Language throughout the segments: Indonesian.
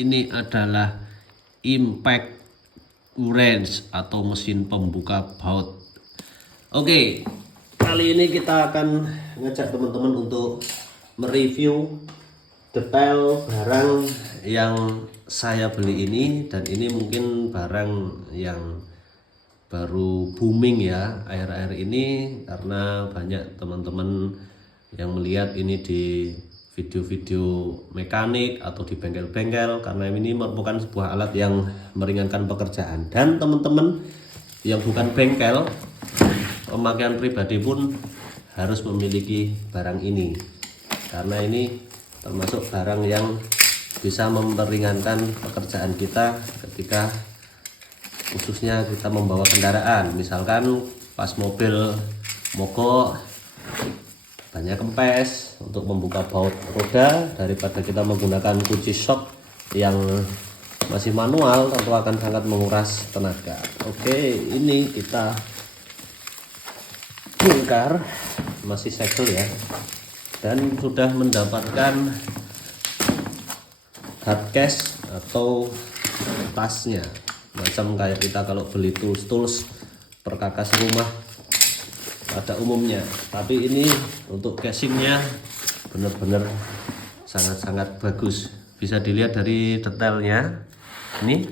Ini adalah impact wrench atau mesin pembuka baut. Oke, kali ini kita akan ngajak teman-teman untuk mereview detail barang yang saya beli ini, dan ini mungkin barang yang baru booming ya akhir-akhir ini, karena banyak teman-teman yang melihat ini di video-video mekanik atau di bengkel-bengkel, karena ini merupakan sebuah alat yang meringankan pekerjaan. Dan teman-teman yang bukan bengkel, pemakaian pribadi pun harus memiliki barang ini, karena ini termasuk barang yang bisa memperingankan pekerjaan kita ketika khususnya kita membawa kendaraan. Misalkan pas mobil mogok, banyak kempes untuk membuka baut roda, daripada kita menggunakan kunci shock yang masih manual, tentu akan sangat menguras tenaga. Oke, ini kita bongkar, masih segel ya, dan sudah mendapatkan hardcase atau tasnya, macam kayak kita kalau beli tools perkakas rumah pada umumnya. Tapi ini untuk casingnya benar-benar sangat-sangat bagus, bisa dilihat dari detailnya. Ini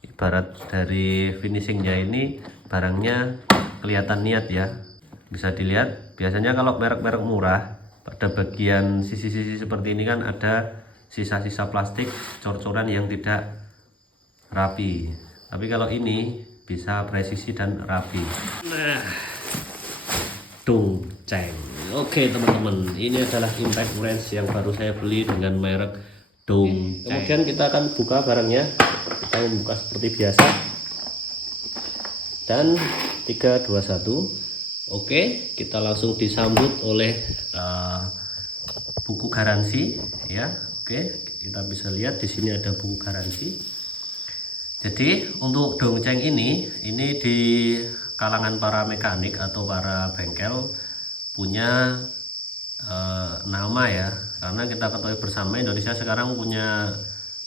ibarat dari finishingnya, ini barangnya kelihatan niat ya, bisa dilihat. Biasanya kalau merek-merek murah, pada bagian sisi-sisi seperti ini kan ada sisa-sisa plastik cor-coran yang tidak rapi, tapi kalau ini bisa presisi dan rapi. Nah, Dongcheng. Oke teman-teman, ini adalah impact wrench yang baru saya beli dengan merek Dongcheng. Kemudian kita akan buka barangnya. Kita membuka seperti biasa, dan 3, 2, 1. Oke, kita langsung disambut oleh buku garansi ya. Oke, kita bisa lihat di sini ada buku garansi. Jadi untuk Dongcheng ini di kalangan para mekanik atau para bengkel punya nama ya, karena kita ketahui bersama Indonesia sekarang punya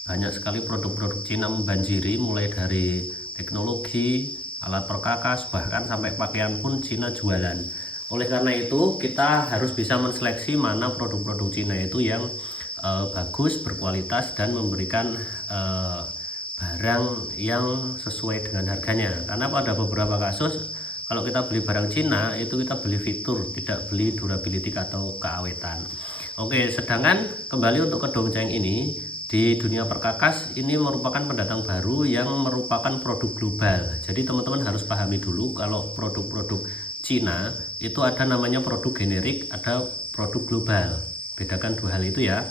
banyak sekali produk-produk Cina membanjiri, mulai dari teknologi, alat perkakas, bahkan sampai pakaian pun Cina jualan. Oleh karena itu kita harus bisa menseleksi mana produk-produk Cina itu yang bagus, berkualitas, dan memberikan barang yang sesuai dengan harganya. Karena pada beberapa kasus kalau kita beli barang Cina itu kita beli fitur, tidak beli durability atau keawetan. Oke, sedangkan kembali untuk ke Dongcheng ini, di dunia perkakas ini merupakan pendatang baru yang merupakan produk global. Jadi teman-teman harus pahami dulu kalau produk-produk Cina itu ada namanya produk generik, ada produk global. Bedakan dua hal itu ya.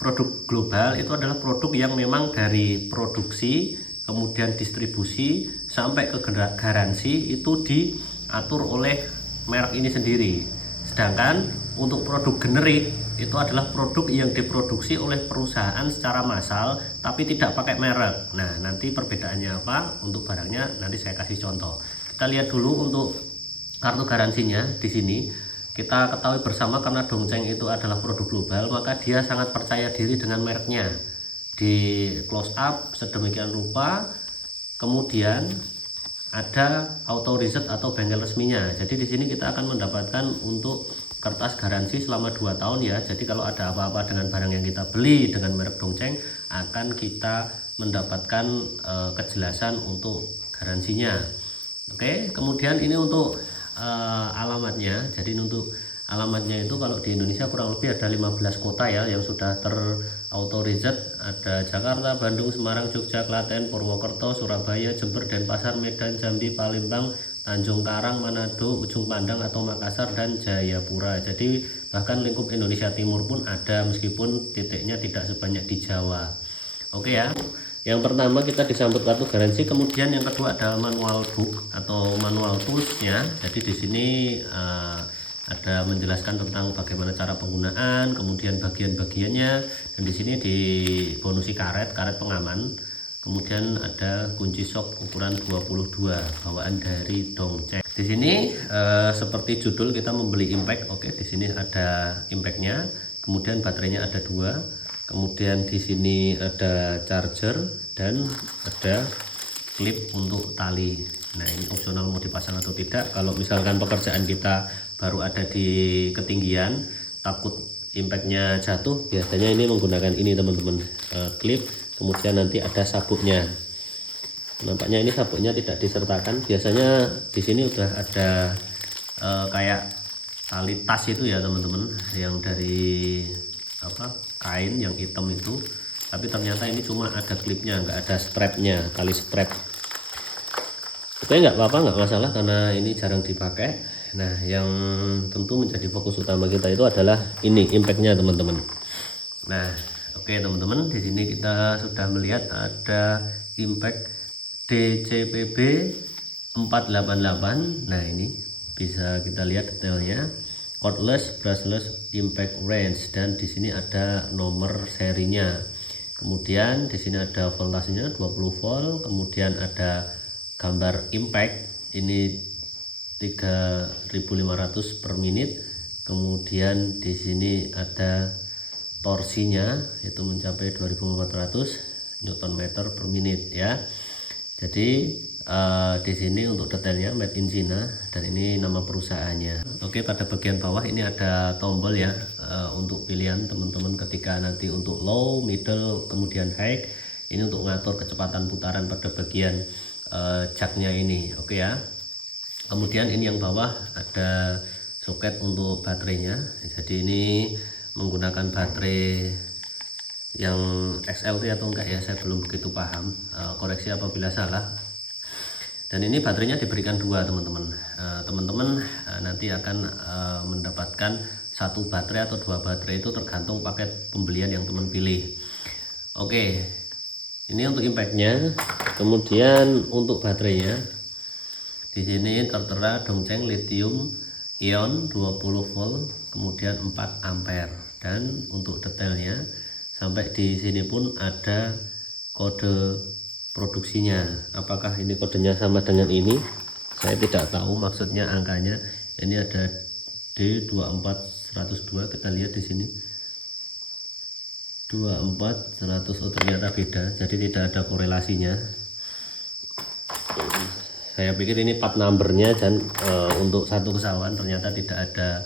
Produk global itu adalah produk yang memang dari produksi, kemudian distribusi, sampai ke garansi itu diatur oleh merek ini sendiri. Sedangkan untuk produk generik itu adalah produk yang diproduksi oleh perusahaan secara massal tapi tidak pakai merek. Nah, nanti perbedaannya apa untuk barangnya nanti saya kasih contoh. Kita lihat dulu untuk kartu garansinya di sini. Kita ketahui bersama karena Dongcheng itu adalah produk global, maka dia sangat percaya diri dengan mereknya. Di close up sedemikian rupa, kemudian ada auto reset atau bengkel resminya. Jadi di sini kita akan mendapatkan untuk kertas garansi selama 2 tahun ya. Jadi kalau ada apa-apa dengan barang yang kita beli dengan merek Dongcheng, akan kita mendapatkan kejelasan untuk garansinya. Oke, kemudian ini untuk alamatnya. Jadi untuk alamatnya itu kalau di Indonesia kurang lebih ada 15 kota ya yang sudah terauto reset. Ada Jakarta, Bandung, Semarang, Jogja, Klaten, Purwokerto, Surabaya, Jember, Denpasar, Medan, Jambi, Palembang, Tanjung Karang, Manado, Ujung Pandang atau Makassar, dan Jayapura. Jadi bahkan lingkup Indonesia Timur pun ada, meskipun titiknya tidak sebanyak di Jawa. Oke ya. Yang pertama kita disambut kartu garansi, kemudian yang kedua ada manual book atau manual toolsnya. Jadi di sini ada menjelaskan tentang bagaimana cara penggunaan, kemudian bagian-bagiannya, dan di sini dibonusi karet pengaman. Kemudian ada kunci shock ukuran 22 bawaan dari Dongcheng. Di sini seperti judul kita membeli impact. Oke, di sini ada impactnya, kemudian baterainya ada 2. Kemudian di sini ada charger dan ada klip untuk tali. Nah, ini opsional mau dipasang atau tidak. Kalau misalkan pekerjaan kita baru ada di ketinggian, takut impactnya jatuh, biasanya ini menggunakan ini teman-teman, klip. Kemudian nanti ada sabuknya. Nampaknya ini sabuknya tidak disertakan. Biasanya di sini udah ada kayak tali tas itu ya teman-teman, yang dari kain yang hitam itu, tapi ternyata ini cuma ada klipnya, nggak ada strapnya, tali strap. Oke, nggak apa-apa, nggak masalah karena ini jarang dipakai. Nah, yang tentu menjadi fokus utama kita itu adalah ini impactnya teman-teman. Nah, oke teman-teman, di sini kita sudah melihat ada impact DCPB 488. Nah, ini bisa kita lihat detailnya, cordless brushless impact range, dan di sini ada nomor serinya. Kemudian di sini ada voltasenya 20 volt, kemudian ada gambar impact ini 3500 per menit. Kemudian di sini ada torsinya itu mencapai 2400 Newton meter per menit ya. Jadi di sini untuk detailnya made in China dan ini nama perusahaannya. Oke, pada bagian bawah ini ada tombol ya, untuk pilihan teman-teman ketika nanti untuk low, middle, kemudian high. Ini untuk mengatur kecepatan putaran pada bagian jaknya ini. Oke ya. Kemudian ini yang bawah ada soket untuk baterainya. Jadi ini menggunakan baterai yang XLT atau enggak ya, saya belum begitu paham, koreksi apabila salah. Dan ini baterainya diberikan dua teman-teman. Teman-teman nanti akan mendapatkan satu baterai atau dua baterai, itu tergantung paket pembelian yang teman pilih. Oke, ini untuk impactnya. Kemudian untuk baterainya di sini tertera Dongcheng lithium ion 20 volt, kemudian 4 ampere. Dan untuk detailnya sampai di sini pun ada kode produksinya. Apakah ini kodenya sama dengan ini? Saya tidak tahu maksudnya angkanya. Ini ada D24102, kita lihat di sini 24100. Oh, ternyata beda, jadi tidak ada korelasinya. Saya pikir ini part numbernya, dan untuk satu kesalahan ternyata tidak ada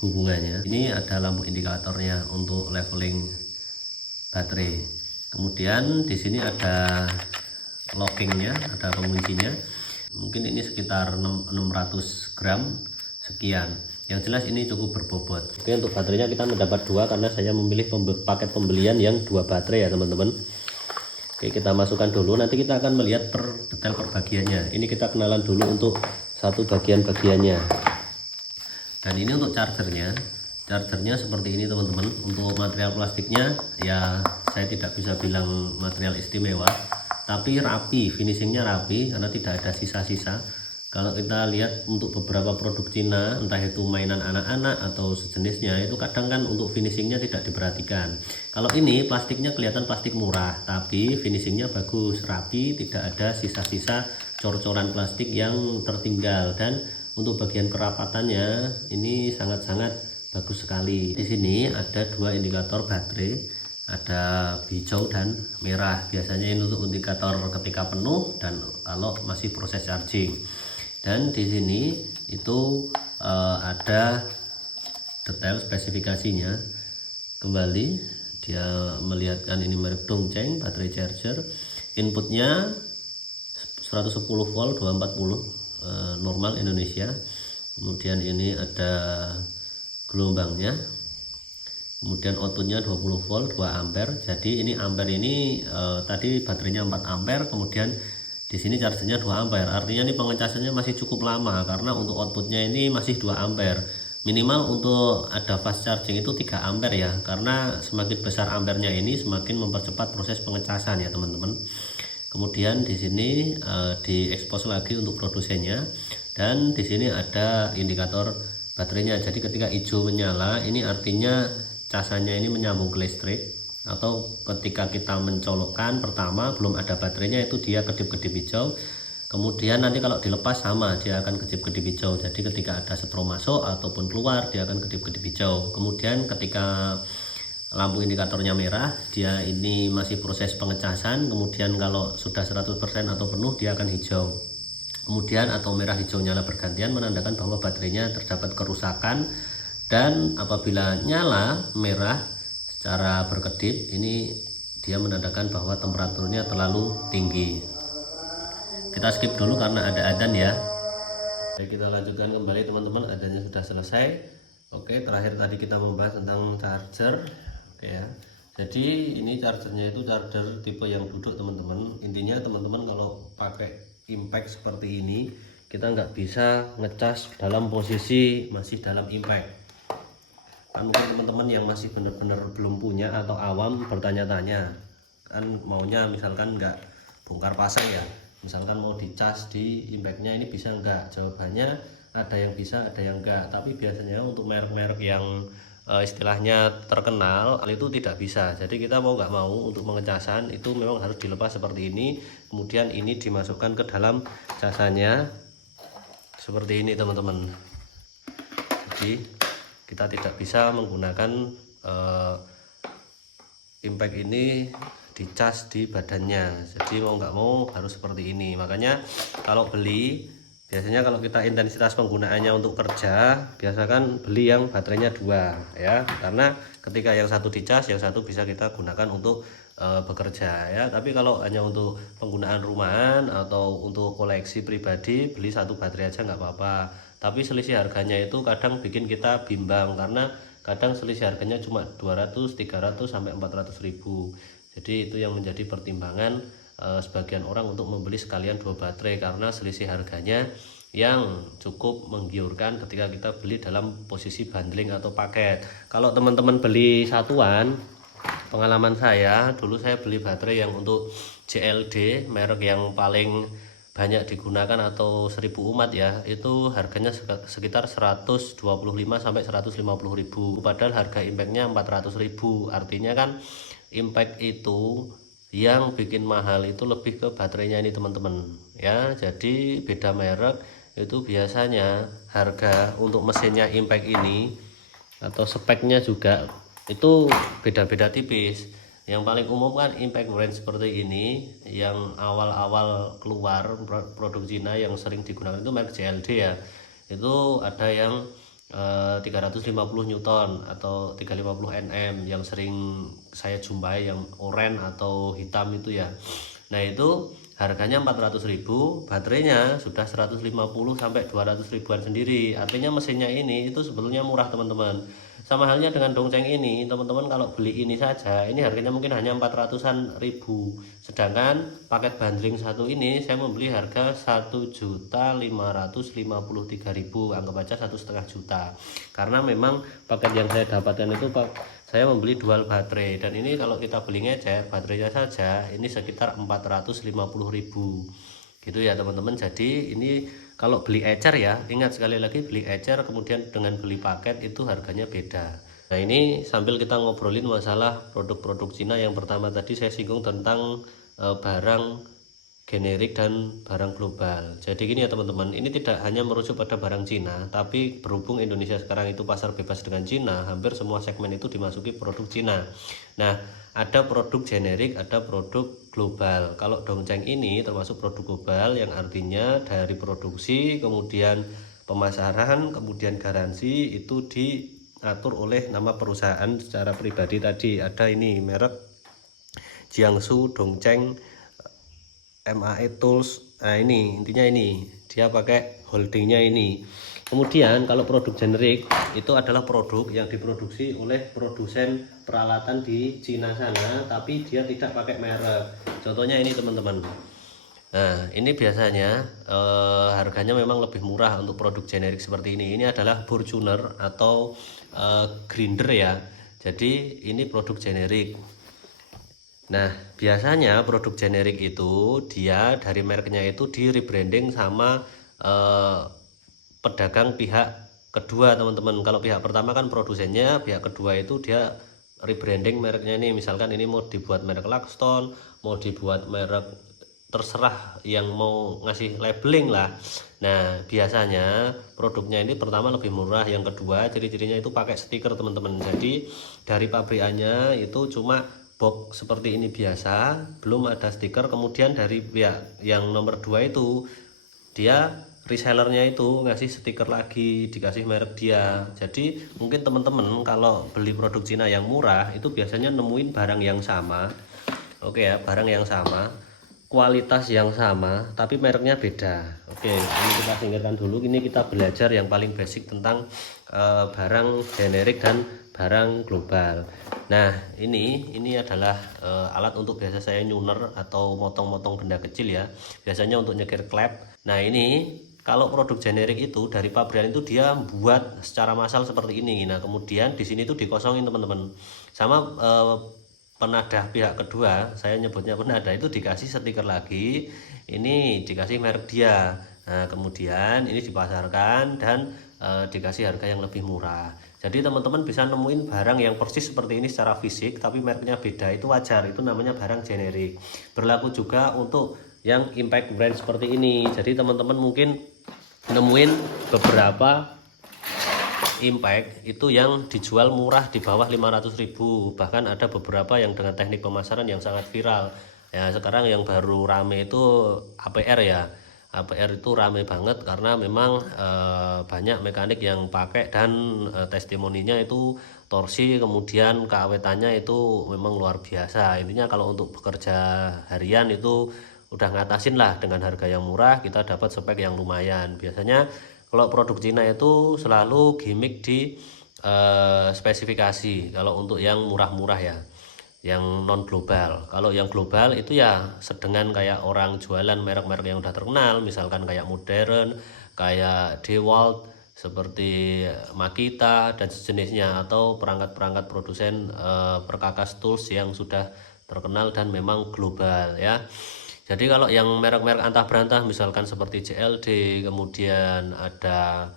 hubungannya. Ini ada lampu indikatornya untuk leveling baterai. Kemudian di sini ada lockingnya, ada penguncinya. Mungkin ini sekitar 600 gram sekian. Yang jelas ini cukup berbobot. Oke, untuk baterainya kita mendapat dua karena saya memilih paket pembelian yang dua baterai ya teman-teman. Oke, kita masukkan dulu, nanti kita akan melihat per detail per bagiannya. Ini kita kenalan dulu untuk satu bagian-bagiannya. Dan ini untuk chargernya. Chargernya seperti ini teman-teman. Untuk material plastiknya ya saya tidak bisa bilang material istimewa, tapi rapi, finishingnya rapi karena tidak ada sisa-sisa. Kalau kita lihat untuk beberapa produk Cina, entah itu mainan anak-anak atau sejenisnya, itu kadang kan untuk finishingnya tidak diperhatikan. Kalau ini plastiknya kelihatan plastik murah, tapi finishingnya bagus, rapi, tidak ada sisa-sisa cor-coran plastik yang tertinggal. Dan untuk bagian kerapatannya ini sangat-sangat bagus sekali. Di sini ada dua indikator baterai, ada hijau dan merah. Biasanya ini untuk indikator ketika penuh dan kalau masih proses charging. Dan di sini itu ada detail spesifikasinya. Kembali dia melihatkan ini merek Dongcheng baterai charger. Inputnya 110 volt 240 normal Indonesia. Kemudian ini ada gelombangnya. Kemudian outputnya 20 volt 2 ampere. Jadi ini ampere ini tadi baterainya 4 ampere, kemudian di sini chargernya 2 ampere. Artinya ini pengecasannya masih cukup lama karena untuk outputnya ini masih 2 ampere. Minimal untuk ada fast charging itu 3 ampere ya, karena semakin besar ampernya ini semakin mempercepat proses pengecasan ya teman-teman. Kemudian di sini diekspos lagi untuk produsennya, dan di sini ada indikator baterainya. Jadi ketika hijau menyala ini artinya casannya ini menyambung ke listrik, atau ketika kita mencolokkan pertama belum ada baterainya itu dia kedip-kedip hijau. Kemudian nanti kalau dilepas sama, dia akan kedip-kedip hijau. Jadi ketika ada setrum masuk ataupun keluar dia akan kedip-kedip hijau. Kemudian ketika lampu indikatornya merah, dia ini masih proses pengecasan. Kemudian kalau sudah 100% atau penuh, dia akan hijau. Kemudian atau merah hijau nyala bergantian menandakan bahwa baterainya terdapat kerusakan. Dan apabila nyala merah secara berkedip, ini dia menandakan bahwa temperaturnya terlalu tinggi. Kita skip dulu karena ada adzan ya. Oke, kita lanjutkan kembali teman-teman, adzannya sudah selesai. Oke, terakhir tadi kita membahas tentang charger. Oke ya, jadi ini chargernya itu charger tipe yang duduk teman-teman. Intinya teman-teman kalau pakai impact seperti ini, kita nggak bisa ngecas dalam posisi masih dalam impact. Kan mungkin teman-teman yang masih benar-benar belum punya atau awam bertanya-tanya, kan maunya misalkan nggak bongkar pasang ya, misalkan mau dicas di impactnya ini bisa nggak? Jawabannya ada yang bisa, ada yang enggak. Tapi biasanya untuk merek-merek yang istilahnya terkenal itu tidak bisa. Jadi kita mau nggak mau untuk pengecasan itu memang harus dilepas seperti ini, kemudian ini dimasukkan ke dalam casannya seperti ini teman-teman. Jadi kita tidak bisa menggunakan impact ini dicas di badannya. Jadi mau nggak mau harus seperti ini. Makanya kalau beli, biasanya kalau kita intensitas penggunaannya untuk kerja, biasakan beli yang baterainya 2 ya, karena ketika yang satu dicas, yang satu bisa kita gunakan untuk bekerja ya. Tapi kalau hanya untuk penggunaan rumahan atau untuk koleksi pribadi, beli satu baterai aja nggak apa-apa. Tapi selisih harganya itu kadang bikin kita bimbang, karena kadang selisih harganya cuma 200, 300 sampai 400 ribu. Jadi itu yang menjadi pertimbangan sebagian orang untuk membeli sekalian 2 baterai, karena selisih harganya yang cukup menggiurkan ketika kita beli dalam posisi bundling atau paket. Kalau teman-teman beli satuan, pengalaman saya dulu saya beli baterai yang untuk JLD, merek yang paling banyak digunakan atau 1000 umat ya, itu harganya sekitar 125 sampai 150 ribu, padahal harga impactnya 400 ribu. Artinya kan impact itu yang bikin mahal itu lebih ke baterainya ini teman-teman ya. Jadi beda merek itu biasanya harga untuk mesinnya impact ini atau speknya juga itu beda-beda tipis. Yang paling umum kan impact brand seperti ini, yang awal-awal keluar produk Cina yang sering digunakan itu merek JLD ya. Itu ada yang 350 Newton atau 350 Nm yang sering saya jumpai, yang oranye atau hitam itu ya. Nah itu harganya 400 ribu, baterainya sudah 150 sampai 200 ribuan sendiri. Artinya mesinnya ini itu sebetulnya murah teman-teman. Sama halnya dengan Dongcheng ini, teman-teman kalau beli ini saja, ini harganya mungkin hanya 400-an ribu. Sedangkan paket bundling satu ini saya membeli harga 1.553.000, anggap aja 1,5 juta. Karena memang paket yang saya dapatkan itu saya membeli dual baterai, dan ini kalau kita beli ngecer baterainya saja ini sekitar 450.000 gitu ya teman-teman. Jadi ini kalau beli ecer ya, ingat sekali lagi beli ecer kemudian dengan beli paket itu harganya beda. Nah ini sambil kita ngobrolin masalah produk-produk Cina, yang pertama tadi saya singgung tentang barang generik dan barang global. Jadi gini ya teman-teman, ini tidak hanya merujuk pada barang Cina, tapi berhubung Indonesia sekarang itu pasar bebas dengan Cina, hampir semua segmen itu dimasuki produk Cina. Nah ada produk generik, ada produk global. Kalau Dongcheng ini termasuk produk global, yang artinya dari produksi, kemudian pemasaran, kemudian garansi itu diatur oleh nama perusahaan secara pribadi tadi. Ada ini merek Jiangsu Dongcheng MAE Tools. Nah ini intinya ini dia pakai holdingnya ini. Kemudian kalau produk generik itu adalah produk yang diproduksi oleh produsen peralatan di Cina sana, tapi dia tidak pakai merek. Contohnya ini teman-teman. Nah ini biasanya harganya memang lebih murah untuk produk generik seperti ini. Ini adalah bore tuner atau grinder ya. Jadi ini produk generik. Nah biasanya produk generik itu dia dari mereknya itu di rebranding sama pedagang pihak kedua teman-teman. Kalau pihak pertama kan produsennya, pihak kedua itu dia rebranding mereknya ini. Misalkan ini mau dibuat merek Luxton, mau dibuat merek terserah yang mau ngasih labeling lah. Nah biasanya produknya ini pertama lebih murah, yang kedua ciri-cirinya itu pakai stiker teman-teman. Jadi dari pabrikannya itu cuma box seperti ini biasa, belum ada stiker. Kemudian dari pihak yang nomor 2 itu dia resellernya itu ngasih stiker lagi, dikasih merek dia. Jadi mungkin teman-teman kalau beli produk Cina yang murah itu biasanya nemuin barang yang sama. Oke ya, barang yang sama, kualitas yang sama, tapi mereknya beda. Oke, ini kita singkirkan dulu. Ini kita belajar yang paling basic tentang barang generik dan barang global. Nah ini adalah alat untuk biasa saya nyuner atau motong-motong benda kecil ya, biasanya untuk nyekir klep. Nah ini kalau produk generik itu dari pabrikan itu dia buat secara massal seperti ini. Nah kemudian di sini tuh dikosongin teman-teman, sama penadah pihak kedua, saya nyebutnya penadah, itu dikasih stiker lagi, ini dikasih merek dia. Nah kemudian ini dipasarkan dan dikasih harga yang lebih murah. Jadi teman-teman bisa nemuin barang yang persis seperti ini secara fisik tapi mereknya beda, itu wajar, itu namanya barang generik. Berlaku juga untuk yang impact brand seperti ini. Jadi teman-teman mungkin nemuin beberapa impact itu yang dijual murah di bawah 500.000, bahkan ada beberapa yang dengan teknik pemasaran yang sangat viral ya. Sekarang yang baru rame itu APR ya. APR itu rame banget karena memang banyak mekanik yang pakai dan testimoninya itu torsi, kemudian keawetannya itu memang luar biasa. Intinya kalau untuk bekerja harian itu udah ngatasin lah, dengan harga yang murah kita dapat spek yang lumayan. Biasanya kalau produk Cina itu selalu gimmick di spesifikasi kalau untuk yang murah-murah ya, yang non global. Kalau yang global itu ya sedengan kayak orang jualan merek-merek yang udah terkenal, misalkan kayak Modern, kayak DeWalt, seperti Makita dan sejenisnya, atau perangkat-perangkat produsen perkakas tools yang sudah terkenal dan memang global ya. Jadi kalau yang merek-merek antah berantah misalkan seperti JLD, kemudian ada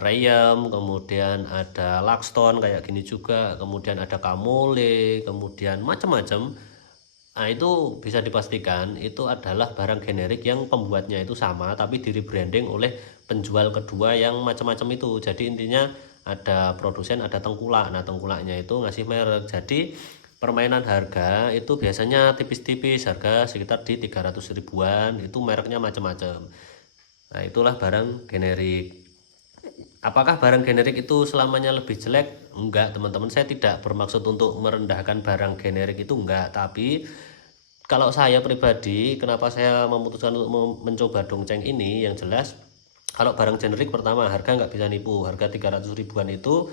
Rayem, kemudian ada Luxton kayak gini juga, kemudian ada Kamole, kemudian macam-macam. Nah itu bisa dipastikan itu adalah barang generik yang pembuatnya itu sama tapi di rebranding oleh penjual kedua yang macam-macam itu. Jadi intinya ada produsen, ada tengkulak. Nah tengkulaknya itu ngasih merek. Jadi permainan harga itu biasanya tipis-tipis, harga sekitar di 300 ribuan, itu mereknya macam-macam. Nah itulah barang generik. Apakah barang generik itu selamanya lebih jelek? Enggak teman-teman, saya tidak bermaksud untuk merendahkan barang generik itu, enggak. Tapi kalau saya pribadi, kenapa saya memutuskan untuk mencoba dongceng ini, yang jelas kalau barang generik pertama harga nggak bisa nipu. Harga 300 ribuan itu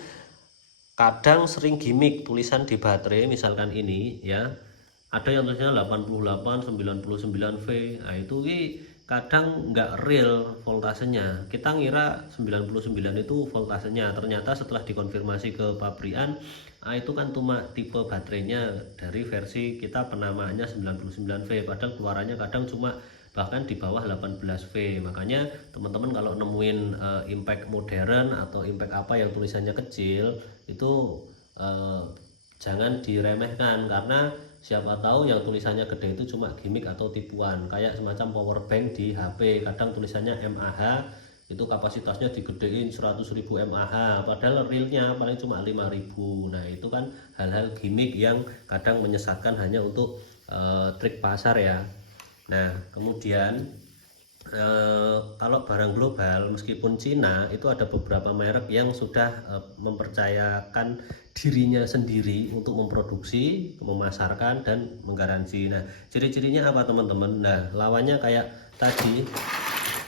kadang sering gimmick tulisan di baterai, misalkan ini ya, ada yang tulisannya 88 99V. Nah itu kadang nggak real voltasenya, kita ngira 99 itu voltasenya, ternyata setelah dikonfirmasi ke pabrikan, nah itu kan cuma tipe baterainya dari versi kita penamaannya 99V, padahal keluarannya kadang cuma bahkan di bawah 18V. Makanya teman-teman kalau nemuin impact modern atau impact apa yang tulisannya kecil itu jangan diremehkan, karena siapa tahu yang tulisannya gede itu cuma gimmick atau tipuan, kayak semacam power bank di HP, kadang tulisannya mAh, itu kapasitasnya digedein 100.000 mAh, padahal realnya paling cuma 5.000. Nah itu kan hal-hal gimmick yang kadang menyesatkan hanya untuk trik pasar ya. Nah kemudian kalau barang global meskipun Cina itu ada beberapa merek yang sudah mempercayakan dirinya sendiri untuk memproduksi, memasarkan dan menggaransi. Nah ciri-cirinya apa teman-teman? Nah lawannya kayak tadi,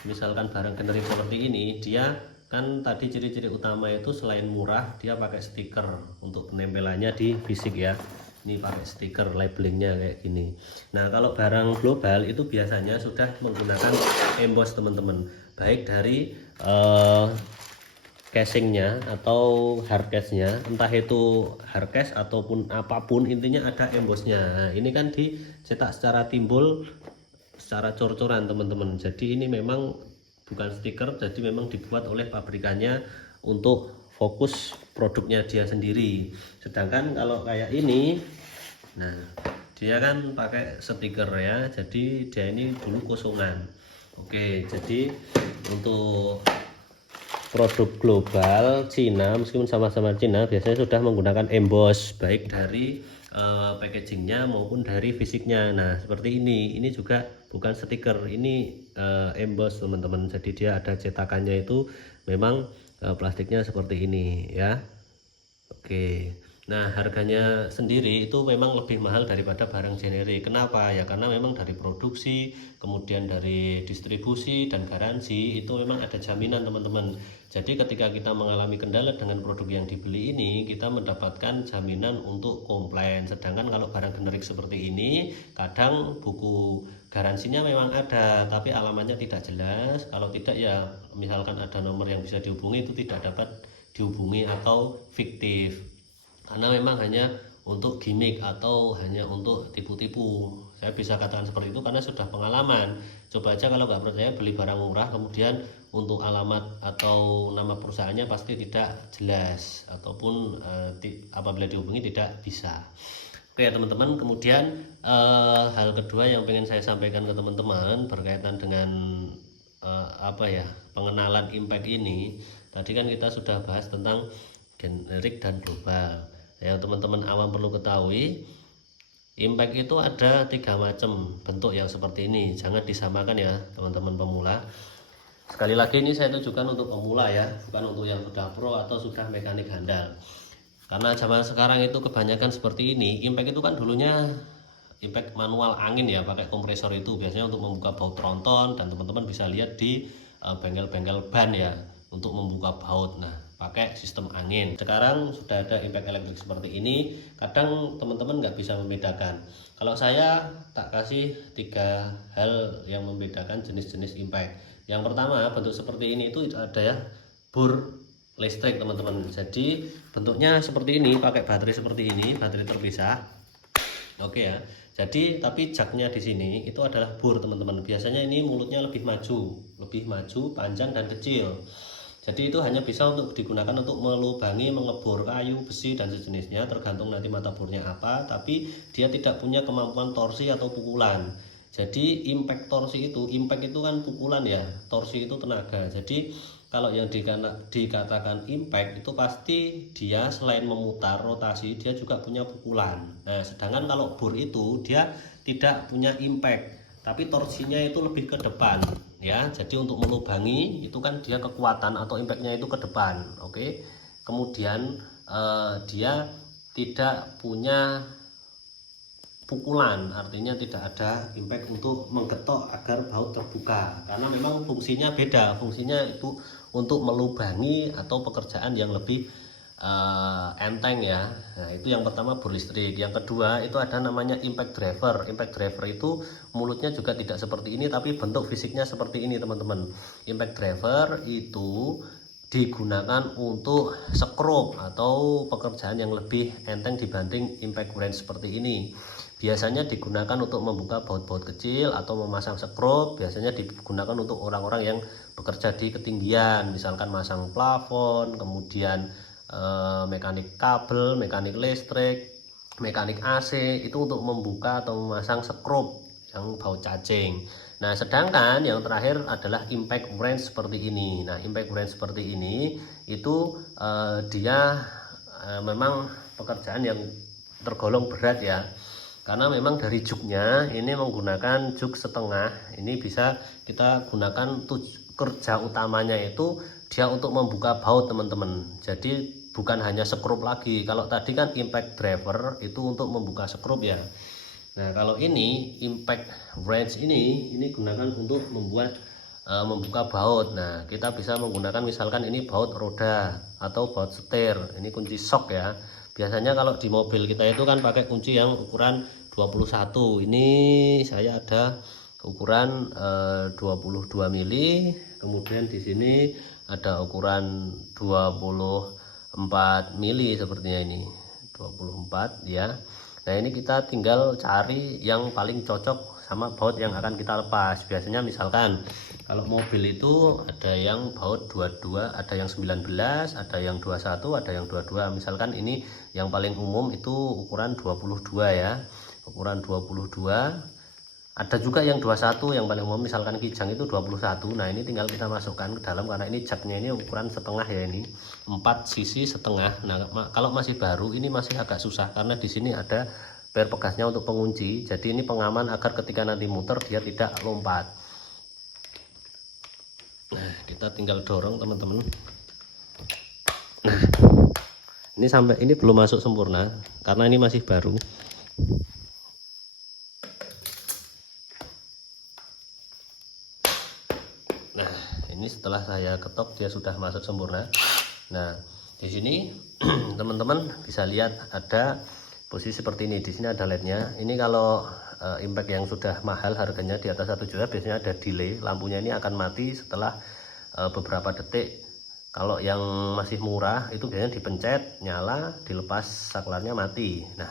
misalkan barang generik seperti ini, dia kan tadi ciri-ciri utama itu selain murah dia pakai stiker untuk penempelannya di fisik ya. Ini pakai stiker labelingnya kayak gini. Nah kalau barang global itu biasanya sudah menggunakan emboss teman-teman, baik dari casingnya atau hardcase-nya, entah itu hardcase ataupun apapun, intinya ada embossnya. Nah ini kan dicetak secara timbul, secara cor-coran teman-teman. Jadi ini memang bukan stiker, jadi memang dibuat oleh pabrikannya untuk fokus produknya dia sendiri. Sedangkan kalau kayak ini, nah dia kan pakai stiker ya, jadi dia ini dulu kosongan. Oke, jadi untuk produk global Cina, meskipun sama-sama Cina, biasanya sudah menggunakan emboss baik dari packagingnya maupun dari fisiknya. Nah seperti ini juga bukan stiker, ini emboss teman-teman, jadi dia ada cetakannya, itu memang plastiknya seperti ini ya. Oke, nah harganya sendiri itu memang lebih mahal daripada barang generik. Kenapa ya? Karena memang dari produksi, kemudian dari distribusi dan garansi itu memang ada jaminan teman-teman. Jadi ketika kita mengalami kendala dengan produk yang dibeli ini, kita mendapatkan jaminan untuk komplain. Sedangkan kalau barang generik seperti ini, kadang buku garansinya memang ada, tapi alamatnya tidak jelas. Kalau tidak ya misalkan ada nomor yang bisa dihubungi, itu tidak dapat dihubungi atau fiktif, karena memang hanya untuk gimmick atau hanya untuk tipu-tipu. Saya bisa katakan seperti itu karena sudah pengalaman. Coba aja kalau nggak percaya, beli barang murah kemudian untuk alamat atau nama perusahaannya pasti tidak jelas, ataupun apabila dihubungi tidak bisa. Oke teman-teman, kemudian hal kedua yang pengen saya sampaikan ke teman-teman berkaitan dengan pengenalan impact ini. Tadi kan kita sudah bahas tentang generik dan global. Yang teman-teman awam perlu ketahui, impact itu ada 3 macam bentuk yang seperti ini. Jangan disamakan ya teman-teman pemula. Sekali lagi ini saya tunjukkan untuk pemula ya, bukan untuk yang sudah pro atau sudah mekanik handal. Karena zaman sekarang itu kebanyakan seperti ini. Impact itu kan dulunya impact manual angin ya, pakai kompresor itu biasanya untuk membuka baut tronton, dan teman-teman bisa lihat di bengkel-bengkel ban ya, untuk membuka baut. Nah pakai sistem angin. Sekarang sudah ada impact elektrik seperti ini. Kadang teman-teman nggak bisa membedakan. Kalau saya tak kasih 3 hal yang membedakan jenis-jenis impact. Yang pertama, bentuk seperti ini itu ada ya, bor listrik teman-teman. Jadi bentuknya seperti ini, pakai baterai seperti ini, baterai terpisah. Oke ya. Jadi tapi jaknya di sini itu adalah bor teman-teman. Biasanya ini mulutnya lebih maju, panjang dan kecil. Jadi itu hanya bisa untuk digunakan untuk melubangi, mengebor kayu, besi dan sejenisnya, tergantung nanti mata bornya apa. Tapi dia tidak punya kemampuan torsi atau pukulan. Jadi impact torsi itu, impact itu kan pukulan ya, torsi itu tenaga. Jadi kalau yang dikatakan impact itu pasti dia selain memutar rotasi, dia juga punya pukulan. Nah sedangkan kalau bor itu dia tidak punya impact, tapi torsinya itu lebih ke depan ya. Jadi untuk melubangi itu kan dia kekuatan atau impactnya itu ke depan. Oke. Kemudian dia tidak punya pukulan, artinya tidak ada impact untuk menggetok agar baut terbuka, karena memang fungsinya beda. Fungsinya itu untuk melubangi atau pekerjaan yang lebih enteng ya. Nah itu yang pertama, bor listrik. Yang kedua itu ada namanya impact driver. Impact driver itu mulutnya juga tidak seperti ini, tapi bentuk fisiknya seperti ini teman-teman. Impact driver itu digunakan untuk skrup atau pekerjaan yang lebih enteng dibanding impact wrench seperti ini. Biasanya digunakan untuk membuka baut-baut kecil atau memasang skrup. Biasanya digunakan untuk orang-orang yang bekerja di ketinggian, misalkan masang plafon, kemudian mekanik kabel, mekanik listrik, mekanik AC, itu untuk membuka atau memasang skrup yang baut cacing. Nah sedangkan yang terakhir adalah impact wrench seperti ini. Nah impact wrench seperti ini itu dia memang pekerjaan yang tergolong berat ya, karena memang dari juknya ini menggunakan juk setengah. Ini bisa kita gunakan kerja utamanya itu dia untuk membuka baut teman-teman. Jadi bukan hanya skrup lagi. Kalau tadi kan impact driver itu untuk membuka skrup ya. Nah kalau ini impact wrench ini gunakan untuk membuka baut. Nah kita bisa menggunakan misalkan ini baut roda atau baut setir, ini kunci sok ya. Biasanya kalau di mobil kita itu kan pakai kunci yang ukuran 21. Ini saya ada ukuran 22 mili. Kemudian di sini ada ukuran 24 mili sepertinya ini. 24 ya. Nah ini kita tinggal cari yang paling cocok sama baut yang akan kita lepas. Biasanya misalkan kalau mobil itu ada yang baut 22, ada yang 19, ada yang 21, ada yang 22. Misalkan ini yang paling umum itu ukuran 22 ya. ukuran 22. Ada juga yang 21, yang paling umum misalkan kijang itu 21. Nah ini tinggal kita masukkan ke dalam, karena ini jaknya ini ukuran setengah ya, ini 4 sisi setengah. Nah kalau masih baru ini masih agak susah, karena di sini ada per bekasnya untuk pengunci. Jadi ini pengaman agar ketika nanti muter dia tidak lompat. Nah kita tinggal dorong teman-teman. Nah ini sampai ini belum masuk sempurna karena ini masih baru. Nah, ini setelah saya ketok dia sudah masuk sempurna. Nah, di sini teman-teman bisa lihat ada posisi seperti ini. Di sini ada LED-nya. Ini kalau impact yang sudah mahal harganya di atas 1 juta biasanya ada delay. Lampunya ini akan mati setelah beberapa detik. Kalau yang masih murah itu biasanya dipencet, nyala, dilepas saklarnya mati. Nah,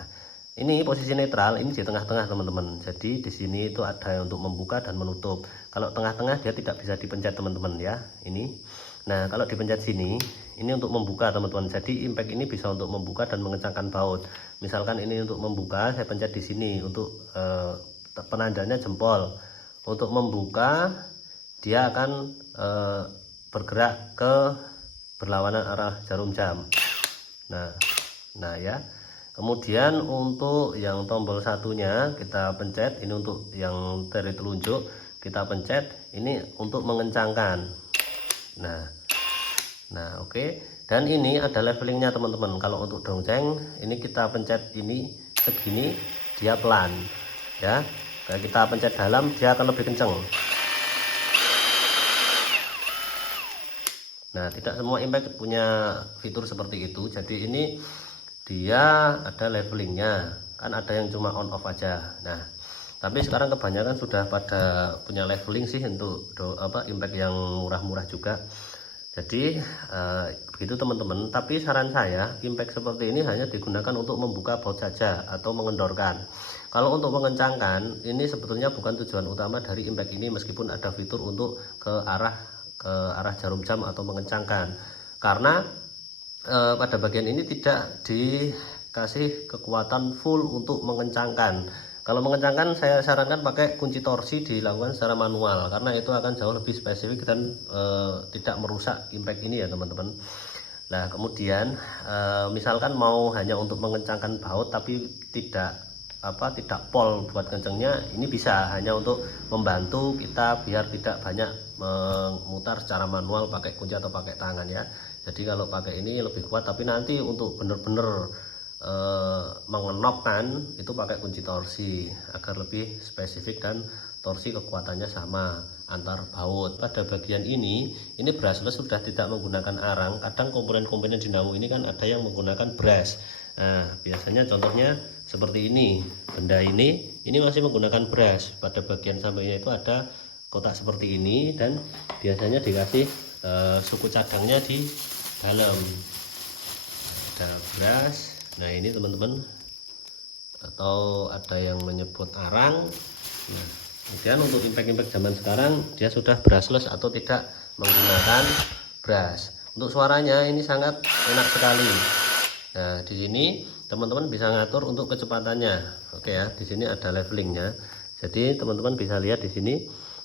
ini posisi netral, ini di tengah-tengah teman-teman. Jadi di sini itu ada untuk membuka dan menutup. Kalau tengah-tengah dia tidak bisa dipencet teman-teman ya. Ini. Nah kalau dipencet sini, ini untuk membuka teman-teman. Jadi impact ini bisa untuk membuka dan mengencangkan baut. Misalkan ini untuk membuka, saya pencet di sini untuk penandanya jempol. Untuk membuka dia akan bergerak ke berlawanan arah jarum jam. Nah ya. Kemudian untuk yang tombol satunya kita pencet, ini untuk yang dari telunjuk kita pencet, ini untuk mengencangkan. Nah oke. Dan ini ada levelingnya teman-teman. Kalau untuk dongceng ini kita pencet ini segini dia pelan ya. Kalau kita pencet dalam dia akan lebih kencang. Nah tidak semua impact punya fitur seperti itu. Jadi ini dia ada levelingnya, kan ada yang cuma on off aja. Nah tapi sekarang kebanyakan sudah pada punya leveling sih untuk impact yang murah-murah juga. Jadi begitu teman-teman. Tapi saran saya impact seperti ini hanya digunakan untuk membuka baut saja atau mengendorkan. Kalau untuk mengencangkan ini sebetulnya bukan tujuan utama dari impact ini, meskipun ada fitur untuk ke arah jarum jam atau mengencangkan, karena pada bagian ini tidak dikasih kekuatan full untuk mengencangkan. Kalau mengencangkan saya sarankan pakai kunci torsi dilakukan secara manual, karena itu akan jauh lebih spesifik dan tidak merusak impact ini ya teman-teman. Nah kemudian misalkan mau hanya untuk mengencangkan baut tapi tidak pol buat kencengnya, ini bisa hanya untuk membantu kita biar tidak banyak memutar secara manual pakai kunci atau pakai tangan ya. Jadi kalau pakai ini lebih kuat, tapi nanti untuk bener-bener mengenokkan itu pakai kunci torsi agar lebih spesifik dan torsi kekuatannya sama antar baut. Pada bagian ini brushless sudah tidak menggunakan arang. Kadang komponen-komponen dinamo ini kan ada yang menggunakan brush. Nah biasanya contohnya seperti ini, benda ini masih menggunakan brush. Pada bagian sampingnya itu ada kotak seperti ini, dan biasanya dikasih suku cadangnya di dalam. Ada brush. Nah ini teman-teman, atau ada yang menyebut arang. Nah kemudian untuk impact-impact zaman sekarang dia sudah brushless atau tidak menggunakan brush. Untuk suaranya ini sangat enak sekali. Nah di sini teman-teman bisa ngatur untuk kecepatannya. Oke ya, di sini ada levelingnya. Jadi teman-teman bisa lihat di sini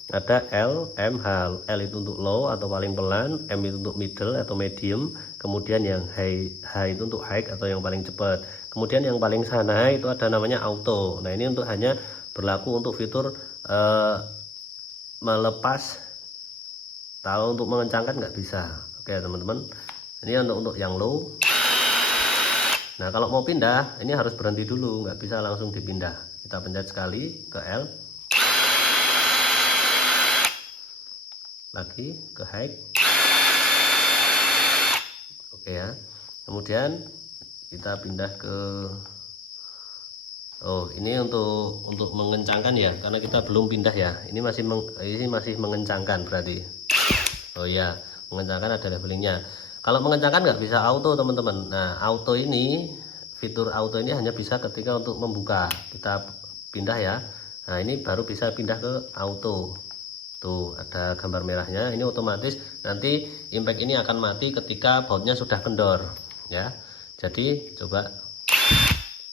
ada L, M, H. L itu untuk low atau paling pelan, M itu untuk middle atau medium, kemudian yang high itu untuk high atau yang paling cepat. Kemudian yang paling sana itu ada namanya auto. Nah ini untuk hanya berlaku untuk fitur melepas. Kalau untuk mengencangkan nggak bisa. Oke teman-teman, ini untuk yang low. Nah kalau mau pindah ini harus berhenti dulu, nggak bisa langsung dipindah. Kita pencet sekali ke L, lagi ke high. Oke ya, kemudian kita pindah ke ini untuk mengencangkan ya, karena kita belum pindah ya. Ini masih mengencangkan berarti. Oh ya, mengencangkan ada levelingnya. Kalau mengencangkan nggak bisa auto teman-teman. Nah auto ini, fitur auto ini hanya bisa ketika untuk membuka. Kita pindah ya. Nah ini baru bisa pindah ke auto. Tuh ada gambar merahnya, ini otomatis nanti impact ini akan mati ketika bautnya sudah kendor ya. Jadi coba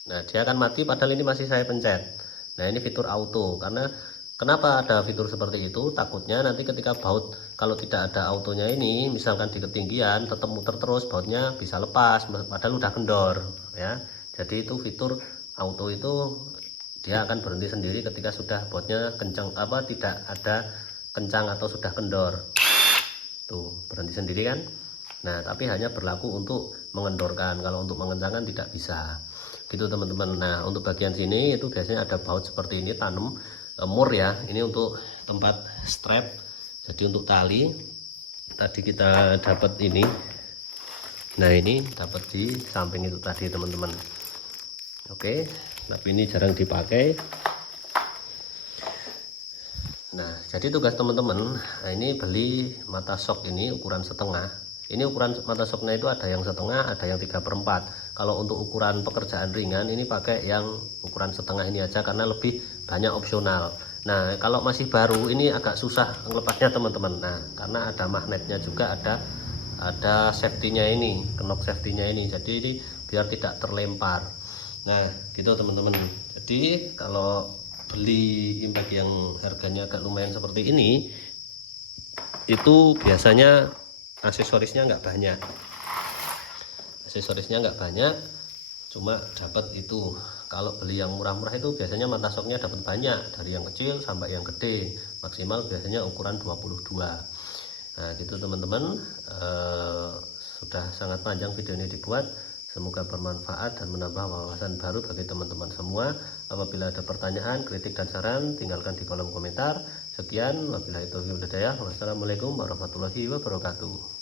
Nah, dia akan mati padahal ini masih saya pencet. Nah, ini fitur auto. Karena kenapa ada fitur seperti itu? Takutnya nanti ketika baut, kalau tidak ada autonya ini, misalkan di ketinggian tetap muter terus, bautnya bisa lepas padahal udah kendor ya. Jadi itu fitur auto itu dia akan berhenti sendiri ketika sudah bautnya kencang, tidak ada kencang atau sudah kendor. Tuh, berhenti sendiri kan. Nah, tapi hanya berlaku untuk mengendorkan, kalau untuk mengencangkan tidak bisa gitu teman-teman. Nah, untuk bagian sini itu biasanya ada baut seperti ini, tanam mur ya. Ini untuk tempat strap, jadi untuk tali tadi kita dapat ini. Nah, ini dapat di samping itu tadi teman-teman. Oke, tapi ini jarang dipakai. Nah, jadi tugas teman-teman, nah ini beli mata sok ini ukuran setengah. Ini ukuran mata soknya itu ada yang setengah, ada yang 3/4. Kalau untuk ukuran pekerjaan ringan ini pakai yang ukuran setengah ini aja karena lebih banyak opsional. Nah, kalau masih baru ini agak susah melepasnya teman-teman. Nah, karena ada magnetnya juga, ada safety-nya ini, knob safety-nya ini. Jadi ini biar tidak terlempar. Nah, gitu teman-teman. Jadi kalau beli impact yang harganya agak lumayan seperti ini, itu biasanya aksesorisnya nggak banyak, cuma dapat itu. Kalau beli yang murah-murah itu biasanya mata soknya dapat banyak, dari yang kecil sampai yang gede, maksimal biasanya ukuran 22. Nah gitu teman-teman, sudah sangat panjang video ini dibuat. Semoga bermanfaat dan menambah wawasan baru bagi teman-teman semua. Apabila ada pertanyaan, kritik dan saran, tinggalkan di kolom komentar. Sekian, wabillahi taufiq wal hidayah. Wassalamualaikum warahmatullahi wabarakatuh.